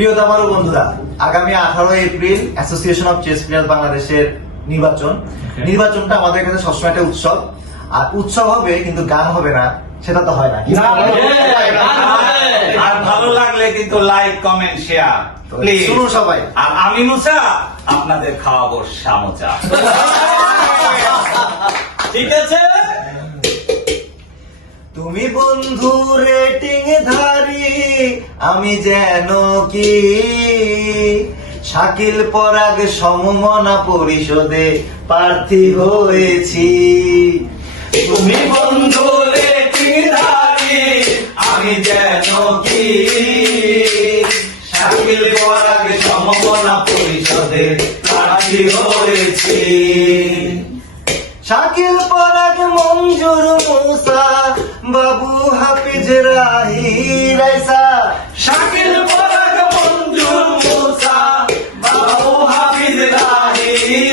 প্রিয় দামারু বন্ধুরা, আগামী 18 April association of chess player বাংলাদেশের নির্বাচনটা আমাদের কাছে সবসময় একটা উৎসব। আর উৎসব হবে কিন্তু গান হবে না, সেটা তো হয় না। আর ভালো লাগলে কিন্তু লাইক কমেন্ট শেয়ার প্লিজ শুনুন সবাই। আর আমি মুসা আপনাদের খাওয়াবো সামোচা। ঠিক আছে? তুমি বন্ধু রেটিং ধারি, আমি যেন কি শাকিল পরাগ সমমনা পরিষদে প্রার্থী হয়েছি। তুমি বন্ধু রেটিংধারী, আমি যেন কি শাকিল পরাগ সমমনা পরিষদে প্রার্থী হয়েছি। শাকিল পরাগ মঞ্জুর মুসা বাবু হাফিজ রাহি রাইসা। শাকিল পরাগ মঞ্জুর মুসা বাবু হাফিজ রাহি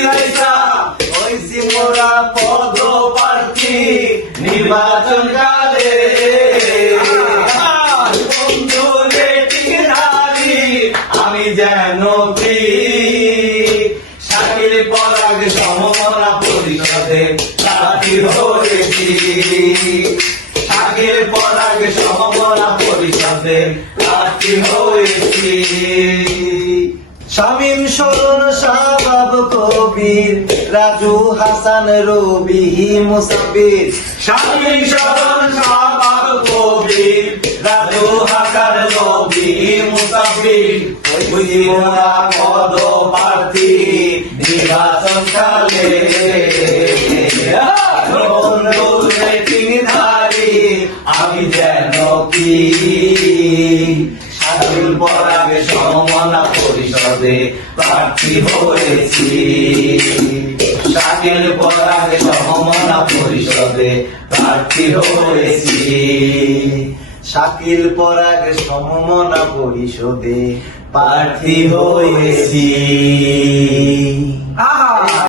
রাইসা হইছি মোরা পদপ্রার্থী নির্বাচনকালে। বন্ধু রেটিংধারী, আমি যেন কি শাকিল পরাগ সমমনা পরিষদে প্রার্থী হয়েছি। শাকিল পরাগ সমমনা পরিষদে প্রার্থী হয়েছি। শামীম শরণ শাবাব কবির রাজু হাসান রবি মুসাফির। শাকিল শরণ শাহবাগ কবির রাজু হাসান রবি মুসাফির হইছি মোরা পদপ্রার্থী নির্বাচনকালে। বন্ধু রেটিংধারী, আমি যেন কি শাকিল পরাগ সমমনা পরিষদে প্রার্থী হয়েছি। শাকিল পরাগ সমমনা পরিষদে প্রার্থী হয়েছি। শাকিল পরাগ সমমনা পরিষদে প্রার্থী হয়েছি। আহা